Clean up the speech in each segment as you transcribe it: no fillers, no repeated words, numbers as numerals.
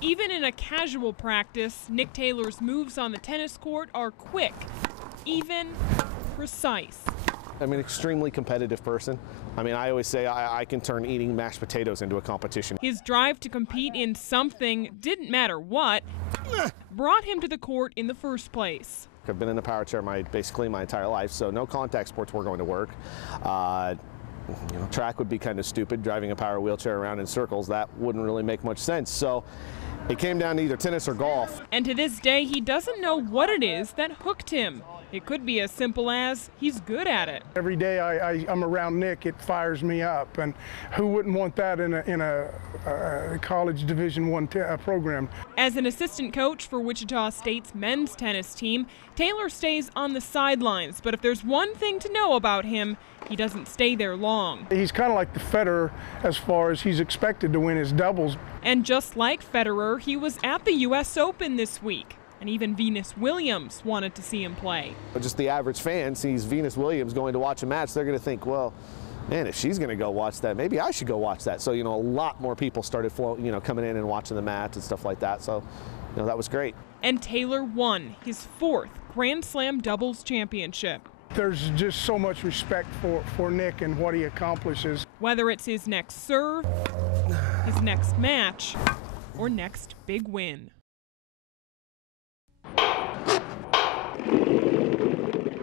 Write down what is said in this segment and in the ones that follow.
Even in a casual practice, Nick Taylor's moves on the tennis court are quick, even, precise. I'm an extremely competitive person. I mean, I always say I can turn eating mashed potatoes into a competition. His drive to compete in something, didn't matter what, brought him to the court in the first place. I've been in a power chair basically my entire life, so no contact sports were going to work. Track would be kind of stupid, driving a power wheelchair around in circles. That wouldn't really make much sense. So it came down to either tennis or golf. And to this day, he doesn't know what it is that hooked him. It could be as simple as he's good at it. Every day I'm around Nick, it fires me up, and who wouldn't want that in a college Division I program? As an assistant coach for Wichita State's men's tennis team, Taylor stays on the sidelines, but if there's one thing to know about him, he doesn't stay there long. He's kind of like the Federer as far as he's expected to win his doubles. And just like Federer, he was at the U.S. Open this week. And even Venus Williams wanted to see him play. Just the average fan sees Venus Williams going to watch a match, they're going to think, well, man, if she's going to go watch that, maybe I should go watch that. So, a lot more people started coming in and watching the match and stuff like that. So, that was great. And Taylor won his 4th Grand Slam doubles championship. There's just so much respect for Nick and what he accomplishes. Whether it's his next serve, his next match, or next big win.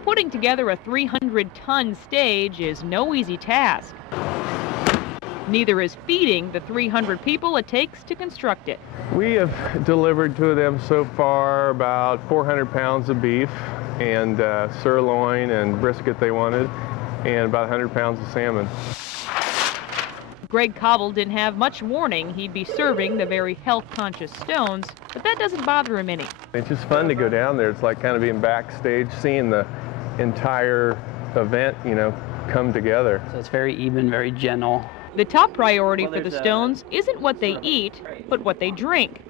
Putting together a 300-ton stage is no easy task. Neither is feeding the 300 people it takes to construct it. We have delivered to them so far about 400 pounds of beef and sirloin and brisket they wanted, and about 100 pounds of salmon. Greg Cobble didn't have much warning he'd be serving the very health-conscious Stones, but that doesn't bother him any. It's just fun to go down there. It's like kind of being backstage, seeing the entire event, come together. So it's very even, very gentle. The top priority for the Stones isn't what they eat, but what they drink.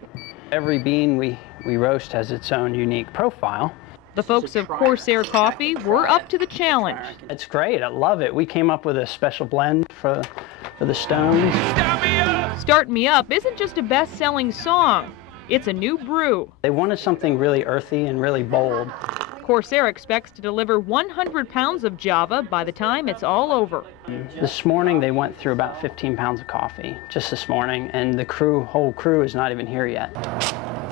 Every bean we roast has its own unique profile. The folks of Corsair Coffee were up to the challenge. It's great. I love it. We came up with a special blend for the Stones. Start Me Up isn't just a best-selling song. It's a new brew. They wanted something really earthy and really bold. Corsair expects to deliver 100 pounds of Java by the time it's all over. This morning they went through about 15 pounds of coffee, just this morning, and the whole crew is not even here yet.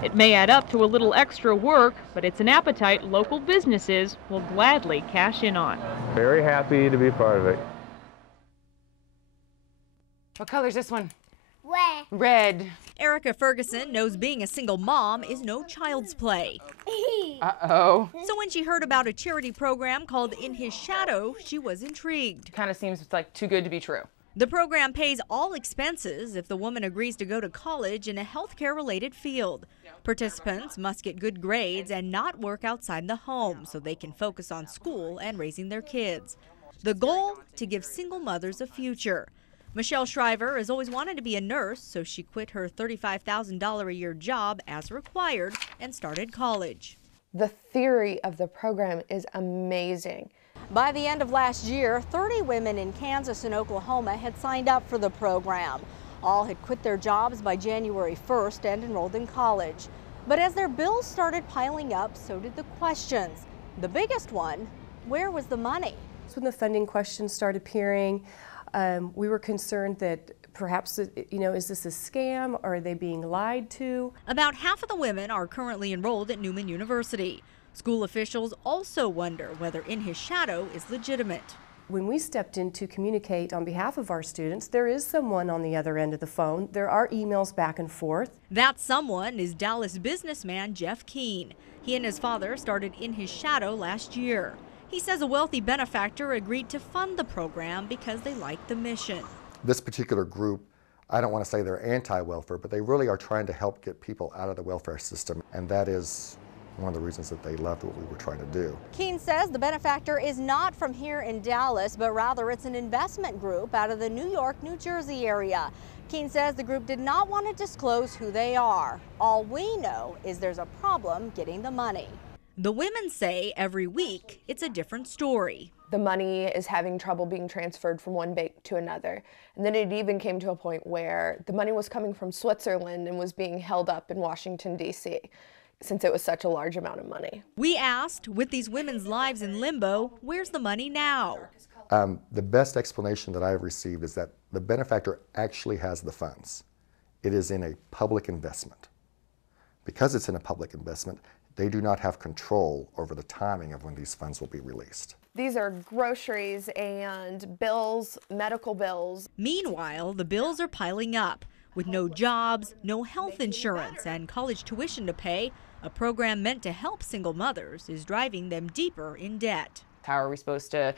It may add up to a little extra work, but it's an appetite local businesses will gladly cash in on. Very happy to be part of it. What color's this one? Red. Red. Erica Ferguson knows being a single mom is no child's play. Uh-oh. So when she heard about a charity program called In His Shadow, she was intrigued. Kind of seems like too good to be true. The program pays all expenses if the woman agrees to go to college in a healthcare-related field. Participants must get good grades and not work outside the home so they can focus on school and raising their kids. The goal, to give single mothers a future. Michelle Shriver has always wanted to be a nurse, so she quit her $35,000 a year job as required and started college. The theory of the program is amazing. By the end of last year, 30 women in Kansas and Oklahoma had signed up for the program. All had quit their jobs by January 1st and enrolled in college. But as their bills started piling up, so did the questions. The biggest one, where was the money? When the funding questions started appearing, we were concerned that perhaps, is this a scam? Or are they being lied to? About half of the women are currently enrolled at Newman University. School officials also wonder whether In His Shadow is legitimate. When we stepped in to communicate on behalf of our students, there is someone on the other end of the phone. There are emails back and forth. That someone is Dallas businessman Jeff Keene. He and his father started In His Shadow last year. He says a wealthy benefactor agreed to fund the program because they like the mission. This particular group, I don't want to say they're anti-welfare, but they really are trying to help get people out of the welfare system, and that is one of the reasons that they loved what we were trying to do. Keene says the benefactor is not from here in Dallas, but rather it's an investment group out of the New York, New Jersey area. Keene says the group did not want to disclose who they are. All we know is there's a problem getting the money. The women say every week it's a different story. the money is having trouble being transferred from one bank to another. And then it even came to a point where the money was coming from Switzerland and was being held up in Washington, D.C., since it was such a large amount of money. We asked, with these women's lives in limbo, where's the money now? The best explanation that I have received is that the benefactor actually has the funds. It is in a public investment. Because it's in a public investment, they do not have control over the timing of when these funds will be released. These are groceries and bills, medical bills. Meanwhile, the bills are piling up. With no jobs, no health insurance, and college tuition to pay, a program meant to help single mothers is driving them deeper in debt. How are we supposed to,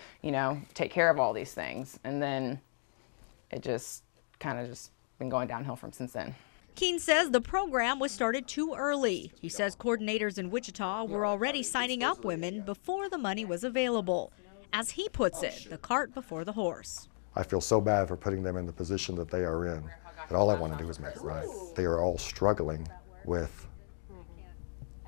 take care of all these things? And then it just kind of been going downhill from since then. Keene says the program was started too early. He says coordinators in Wichita were already signing up women before the money was available. As he puts it, the cart before the horse. I feel so bad for putting them in the position that they are in, that all I want to do is make it right. They are all struggling with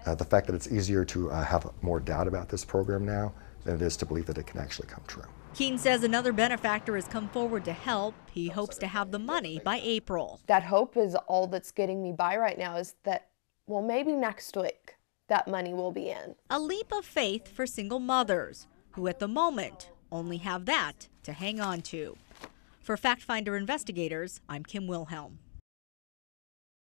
the fact that it's easier to have more doubt about this program now than it is to believe that it can actually come true. Keene says another benefactor has come forward to help. He hopes to have the money by April. That hope is all that's getting me by right now, is that, well, maybe next week that money will be in. A leap of faith for single mothers who at the moment only have that to hang on to. For Fact Finder Investigators, I'm Kim Wilhelm.